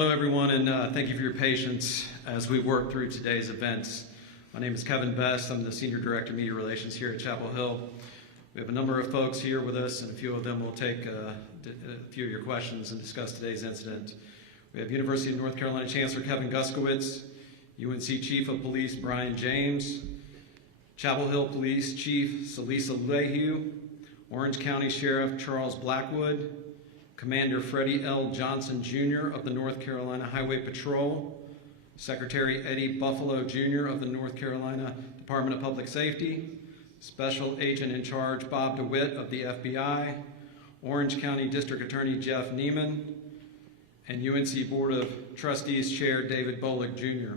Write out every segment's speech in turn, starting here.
Hello everyone, and thank you for your patience as we work through today's events. My name is Kevin Best. I'm the Senior Director of Media Relations here at Chapel Hill. We have a number of folks here with us, and a few of them will take a few of your questions and discuss today's incident. We have University of North Carolina Chancellor Kevin Guskowitz, UNC Chief of Police Brian James, Chapel Hill Police Chief Salisa Leahy, Orange County Sheriff Charles Blackwood, Commander Freddie L. Johnson, Jr. of the North Carolina Highway Patrol, Secretary Eddie Buffalo, Jr. of the North Carolina Department of Public Safety, Special Agent in Charge Bob DeWitt of the FBI, Orange County District Attorney Jeff Neiman, and UNC Board of Trustees Chair David Bolick, Jr.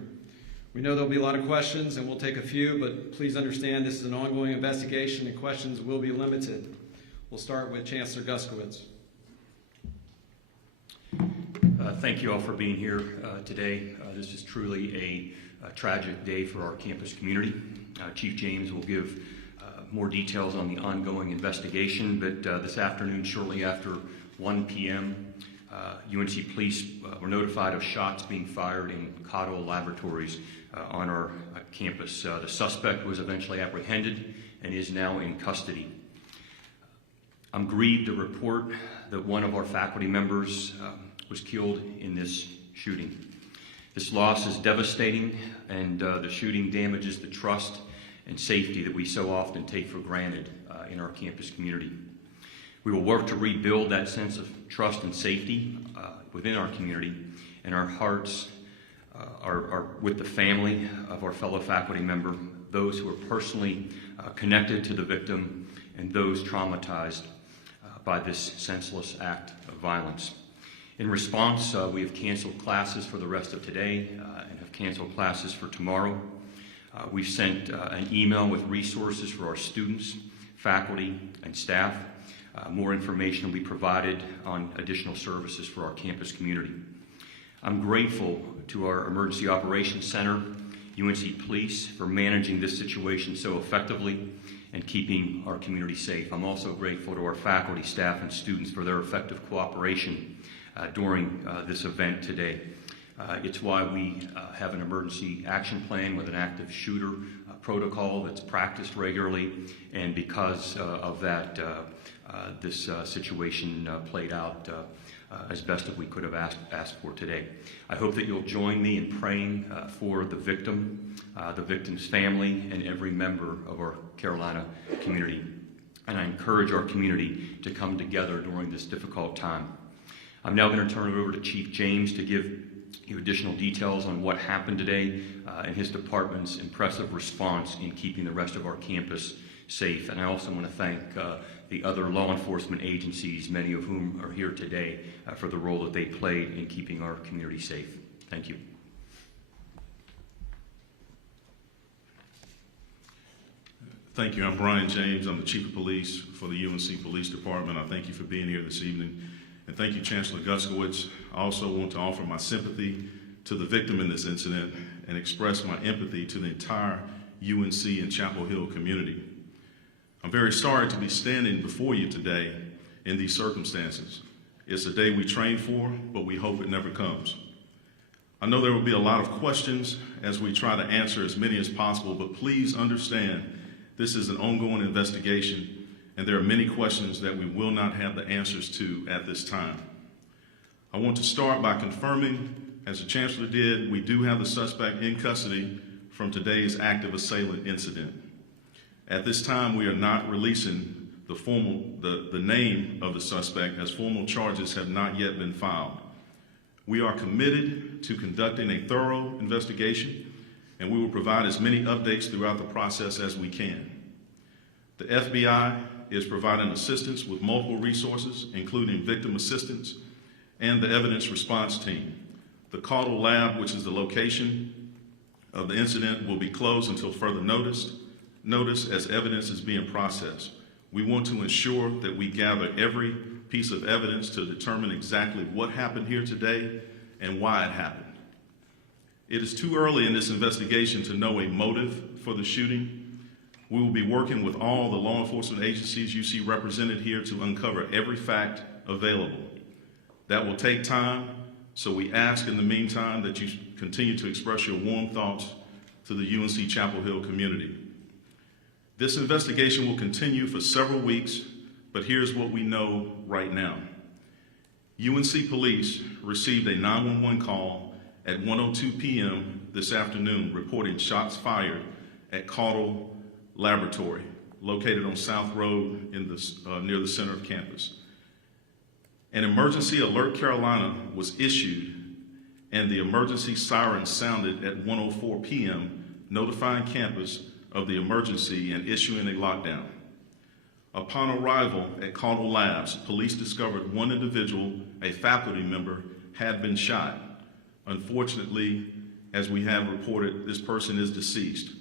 We know there'll be a lot of questions, and we'll take a few, but please understand this is an ongoing investigation and questions will be limited. We'll start with Chancellor Guskowitz. Thank you all for being here today. This is truly a tragic day for our campus community. Chief James will give more details on the ongoing investigation, but this afternoon, shortly after 1 p.m., UNC police were notified of shots being fired in Cottle Laboratories on our campus. The suspect was eventually apprehended and is now in custody. I'm grieved to report that one of our faculty members was killed in this shooting. This loss is devastating, and the shooting damages the trust and safety that we so often take for granted in our campus community. We will work to rebuild that sense of trust and safety within our community, and our hearts are with the family of our fellow faculty member, those who are personally connected to the victim, and those traumatized by this senseless act of violence. In response, we have canceled classes for the rest of today and have canceled classes for tomorrow. We've sent an email with resources for our students, faculty, and staff. More information will be provided on additional services for our campus community. I'm grateful to our Emergency Operations Center, UNC Police, for managing this situation so effectively and keeping our community safe. I'm also grateful to our faculty, staff, and students for their effective cooperation during this event today. It's why we have an emergency action plan with an active shooter protocol that's practiced regularly, and because of that, this situation played out as best as we could have asked for today. I hope that you'll join me in praying for the victim's family, and every member of our Carolina community. And I encourage our community to come together during this difficult time. I'm now going to turn it over to Chief James to give you additional details on what happened today and his department's impressive response in keeping the rest of our campus safe. And I also want to thank the other law enforcement agencies, many of whom are here today, for the role that they played in keeping our community safe. Thank you. Thank you. I'm Brian James. I'm the Chief of Police for the UNC Police Department. I thank you for being here this evening. And thank you, Chancellor Guskowitz. I also want to offer my sympathy to the victim in this incident and express my empathy to the entire UNC and Chapel Hill community. I'm very sorry to be standing before you today in these circumstances. It's a day we trained for, but we hope it never comes. I know there will be a lot of questions as we try to answer as many as possible, but please understand this is an ongoing investigation, and there are many questions that we will not have the answers to at this time. I want to start by confirming, as the Chancellor did, we do have the suspect in custody from today's active assailant incident. At this time, we are not releasing the name of the suspect, as formal charges have not yet been filed. We are committed to conducting a thorough investigation, and we will provide as many updates throughout the process as we can. The FBI is providing assistance with multiple resources, including victim assistance and the evidence response team. The Cottle Lab, which is the location of the incident, will be closed until further notice as evidence is being processed. We want to ensure that we gather every piece of evidence to determine exactly what happened here today and why it happened. It is too early in this investigation to know a motive for the shooting. We will be working with all the law enforcement agencies you see represented here to uncover every fact available. That will take time, So we ask in the meantime that you continue to express your warm thoughts to the UNC Chapel Hill community. This investigation will continue for several weeks, but here's what we know right now. UNC police received a 911 call at 1:02 p.m. this afternoon reporting shots fired at Caudle Laboratory, located on South Road in near the center of campus. An emergency alert Carolina was issued, and the emergency siren sounded at 1:04 p.m., notifying campus of the emergency and issuing a lockdown. Upon arrival at Caudle Labs, police discovered one individual, a faculty member, had been shot. Unfortunately, as we have reported, this person is deceased.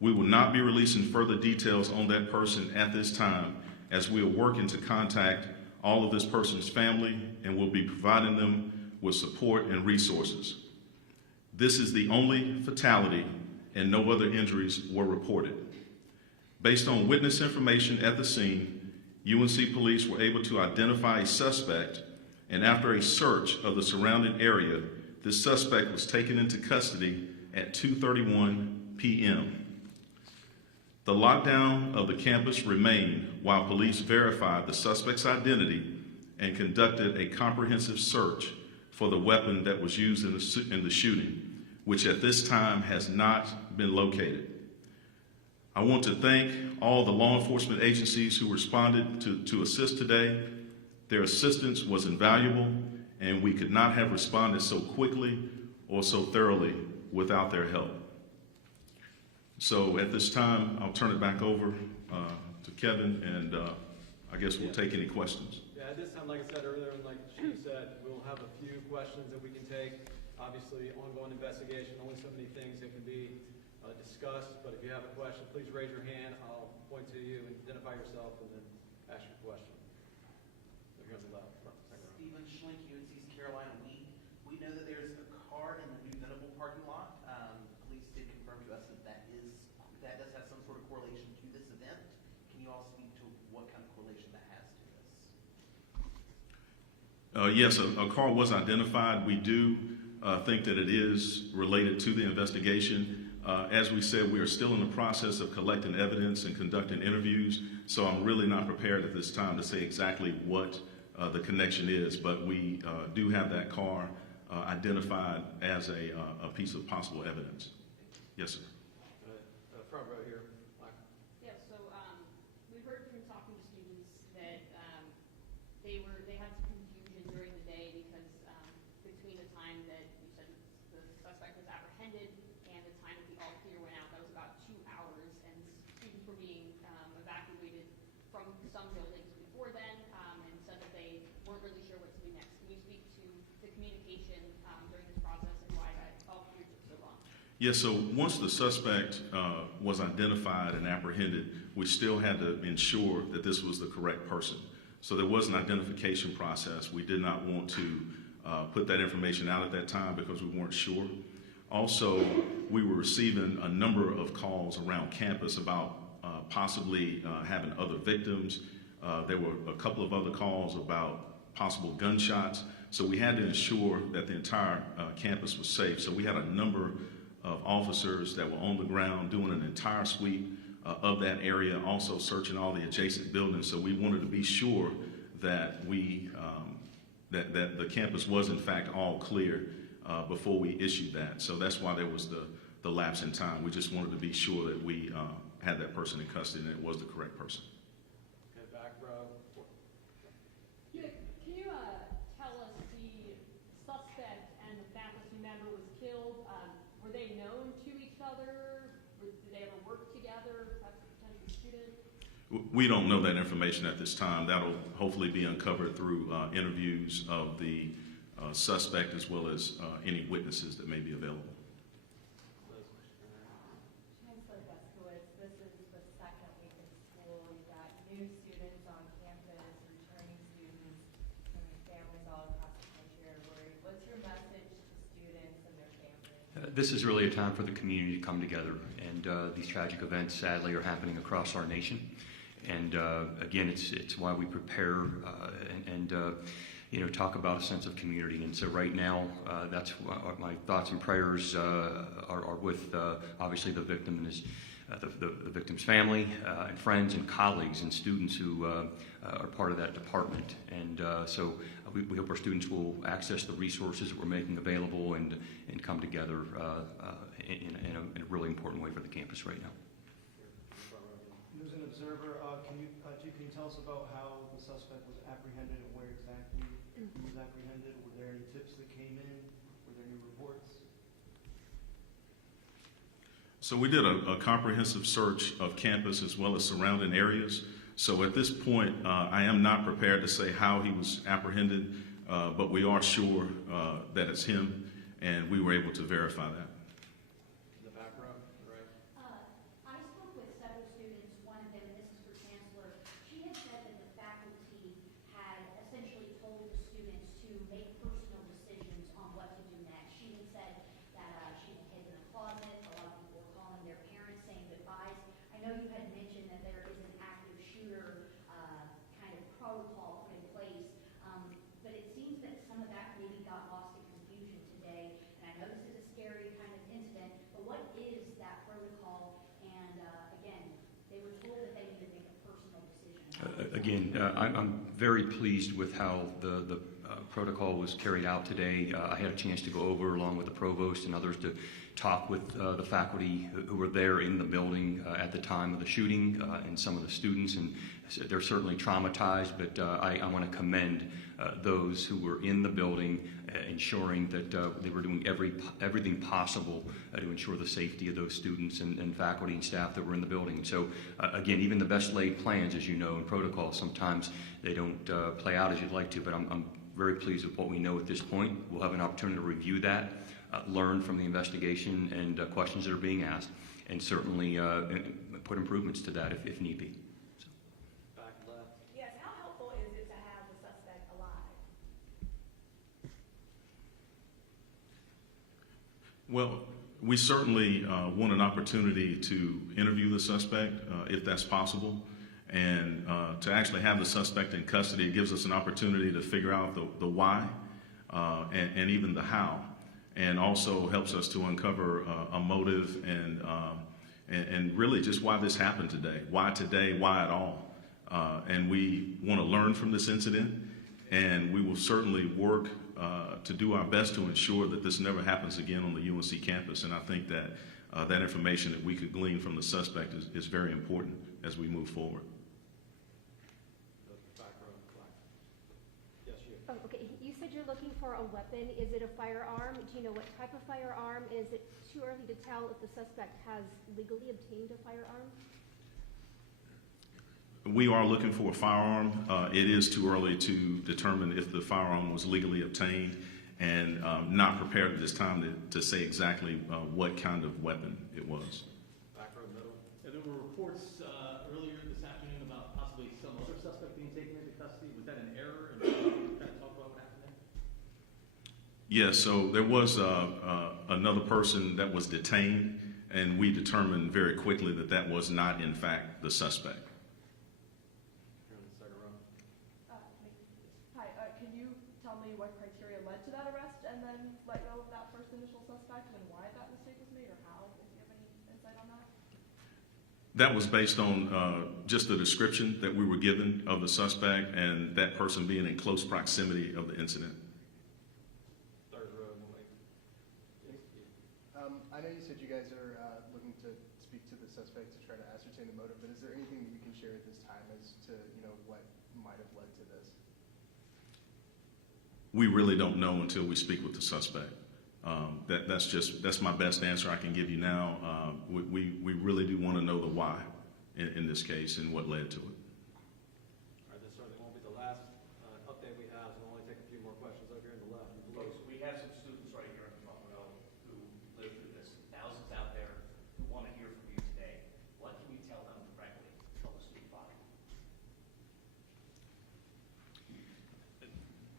We will not be releasing further details on that person at this time, as we are working to contact all of this person's family and will be providing them with support and resources. This is the only fatality and no other injuries were reported. Based on witness information at the scene, UNC police were able to identify a suspect, and after a search of the surrounding area, this suspect was taken into custody at 2:31 p.m. The lockdown of the campus remained while police verified the suspect's identity and conducted a comprehensive search for the weapon that was used in the shooting, which at this time has not been located. I want to thank all the law enforcement agencies who responded to assist today. Their assistance was invaluable, and we could not have responded so quickly or so thoroughly without their help. So at this time, I'll turn it back over to Kevin, and I guess we'll take any questions. Yeah, at this time, like I said earlier, and like she said, we'll have a few questions that we can take. Obviously, ongoing investigation, only so many things that can be discussed, but if you have a question, please raise your hand. I'll point to you and identify yourself and then ask your question. So here's the left. Stephen Schlink, UNC East Carolina. We know that there's a car in the new Venable parking lot. Police did confirm to us that does have some sort of correlation to this event. Can you all speak to what kind of correlation that has to this? Yes, a car was identified. We do think that it is related to the investigation. As we said, we are still in the process of collecting evidence and conducting interviews, so I'm really not prepared at this time to say exactly what the connection is, but we do have that car identified as a piece of possible evidence. Yes, sir. Front row here. Yeah, so we heard from talking to students that they had some confusion during the day because between the time that you said the suspect was apprehended and the time that the all clear went out, that was about 2 hours, and students were being evacuated from some buildings before then, and said that they weren't really sure what to do next. Can you speak to the communication during this process and why that all clear took so long? Yes, so once the suspect was identified and apprehended, we still had to ensure that this was the correct person. So there was an identification process. We did not want to put that information out at that time because we weren't sure. Also, we were receiving a number of calls around campus about possibly having other victims. There were a couple of other calls about possible gunshots. So we had to ensure that the entire campus was safe. So we had a number of officers that were on the ground doing an entire sweep of that area, also searching all the adjacent buildings. So we wanted to be sure that that the campus was in fact all clear before we issued that. So that's why there was the lapse in time. We just wanted to be sure that we had that person in custody and it was the correct person. Okay, back row. Yeah, can you tell us the suspect and the faculty member was killed? Were they known to each other? Did they ever work together as a potential student? We don't know that information at this time. That'll hopefully be uncovered through interviews of the suspect as well as any witnesses that may be available. Chancellor, this is the second week of school. We've got new students on campus, returning students, and families all across the country are worried. What's your message to students and their families? This is really a time for the community to come together, and these tragic events sadly are happening across our nation. And again, it's why we prepare and talk about a sense of community. And so right now, that's what my thoughts and prayers are with obviously the victim and his the victim's family and friends and colleagues and students who are part of that department. And so we hope our students will access the resources that we're making available and come together in a really important way for the campus right now. As an observer, can you tell us about how the suspect was apprehended and where exactly he was apprehended? Were there any tips that came in? Were there any reports? So we did a comprehensive search of campus as well as surrounding areas. So at this point, I am not prepared to say how he was apprehended, but we are sure that it's him, and we were able to verify that. In the back row, right? I spoke with several students, one of them, and this is for Chancellor. She had said that the faculty had essentially told the students to make personal decisions on what to do next. She had said that she had hid in a closet. A lot of people were calling their parents saying goodbyes. I know you had mentioned that there is an active shooter kind of protocol put in place, but it seems that some of that maybe got lost in confusion today. And I know this is a scary kind of incident, but what is that protocol? And again, they were told that they needed to make a personal decision. I'm very pleased with how the protocol was carried out today. I had a chance to go over, along with the provost and others, to talk with the faculty who were there in the building at the time of the shooting and some of the students, and they're certainly traumatized, but I want to commend those who were in the building, ensuring that they were doing everything possible to ensure the safety of those students and faculty and staff that were in the building. And so, again, even the best laid plans, as you know, and protocols, sometimes they don't play out as you'd like to, but I'm very pleased with what we know at this point. We'll have an opportunity to review that, learn from the investigation and questions that are being asked, and certainly put improvements to that if need be. So. Back left. Yes, how helpful is it to have the suspect alive? Well, we certainly want an opportunity to interview the suspect if that's possible. And to actually have the suspect in custody, it gives us an opportunity to figure out the why and even the how, and also helps us to uncover a motive and really just why this happened today. Why today? Why at all? And we want to learn from this incident, and we will certainly work to do our best to ensure that this never happens again on the UNC campus. And I think that that information that we could glean from the suspect is very important as we move forward. Oh, okay. You said you're looking for a weapon. Is it a firearm? Do you know what type of firearm? Is it too early to tell if the suspect has legally obtained a firearm? We are looking for a firearm. It is too early to determine if the firearm was legally obtained, and not prepared at this time to say exactly what kind of weapon it was. Back row middle. And there were reports earlier this afternoon about possibly some other suspect being taken into custody. Was that an error? And can you kind of talk about what happened there? Yes, so there was another person that was detained, and we determined very quickly that that was not, in fact, the suspect. Here in the second row. Hi, can you tell me what criteria led to that arrest and then let go of that first initial suspect and why that mistake was made, or how, if you have any insight on that? That was based on just the description that we were given of the suspect and that person being in close proximity of the incident. Third row, Malik. I know you said you guys are looking to speak to the suspect to try to ascertain the motive, but is there anything that you can share at this time as to, what might have led to this? We really don't know until we speak with the suspect. That's my best answer I can give you now. We really do want to know the why in this case and what led to it. All right, this certainly won't be the last update we have, so we'll only take a few more questions over here on the left. Folks, we have some students right here in the front row who lived through this. Thousands out there who want to hear from you today. What can you tell them directly from the student body?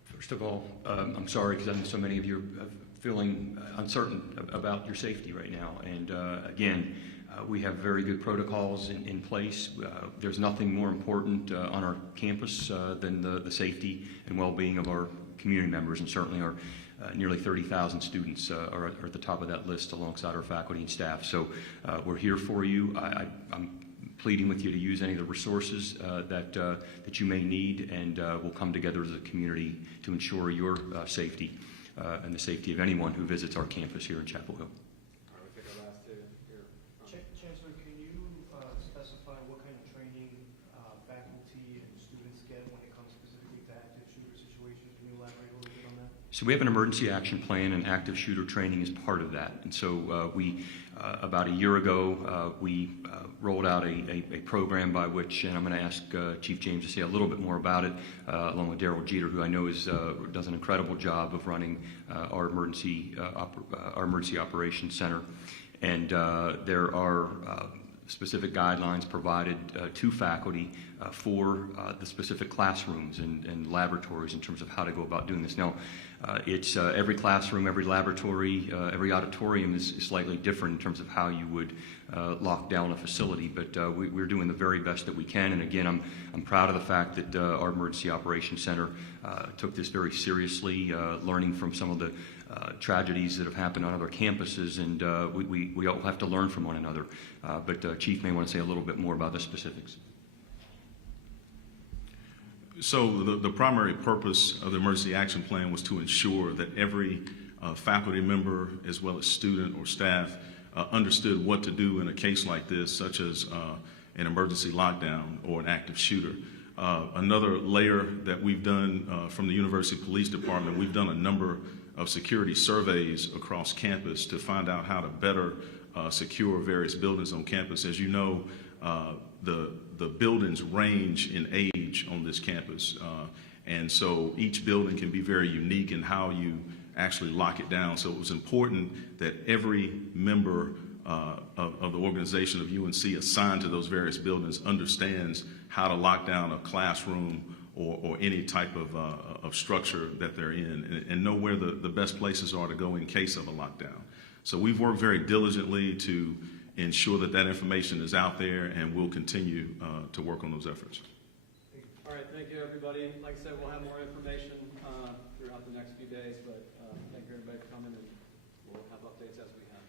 First of all, I'm sorry because I know so many of you are feeling uncertain about your safety right now. And again, we have very good protocols in place. There's nothing more important on our campus than the safety and well-being of our community members, and certainly our nearly 30,000 students are at the top of that list alongside our faculty and staff. So we're here for you. I'm pleading with you to use any of the resources that you may need, and we'll come together as a community to ensure your safety and the safety of anyone who visits our campus here in Chapel Hill. Chancellor, can you specify what kind of training faculty and students get when it comes specifically to active shooter situations? Can you elaborate a little bit on that? So we have an emergency action plan, and active shooter training is part of that. And so we, about a year ago, we rolled out a program by which, and I'm going to ask Chief James to say a little bit more about it, along with Daryl Jeter, who I know does an incredible job of running our emergency operations center. And there are specific guidelines provided to faculty for the specific classrooms and laboratories in terms of how to go about doing this. Now, it's every classroom, every laboratory, every auditorium is slightly different in terms of how you would lock down a facility, but we're doing the very best that we can. And again, I'm proud of the fact that our Emergency Operations Center took this very seriously, learning from some of the tragedies that have happened on other campuses, and we all have to learn from one another. But Chief may want to say a little bit more about the specifics. So the primary purpose of the emergency action plan was to ensure that every faculty member as well as student or staff understood what to do in a case like this, such as an emergency lockdown or an active shooter. Another layer that we've done from the University Police Department, we've done a number of security surveys across campus to find out how to better secure various buildings on campus. As you know, the buildings range in age on this campus, and so each building can be very unique in how you actually lock it down. So it was important that every member of the organization of UNC assigned to those various buildings understands how to lock down a classroom or any type of structure that they're in, and know where the best places are to go in case of a lockdown. So we've worked very diligently to ensure that that information is out there, and we'll continue to work on those efforts. All right, thank you, everybody. Like I said, we'll have more information throughout the next few days, but thank you, everybody, for coming, and we'll have updates as we have.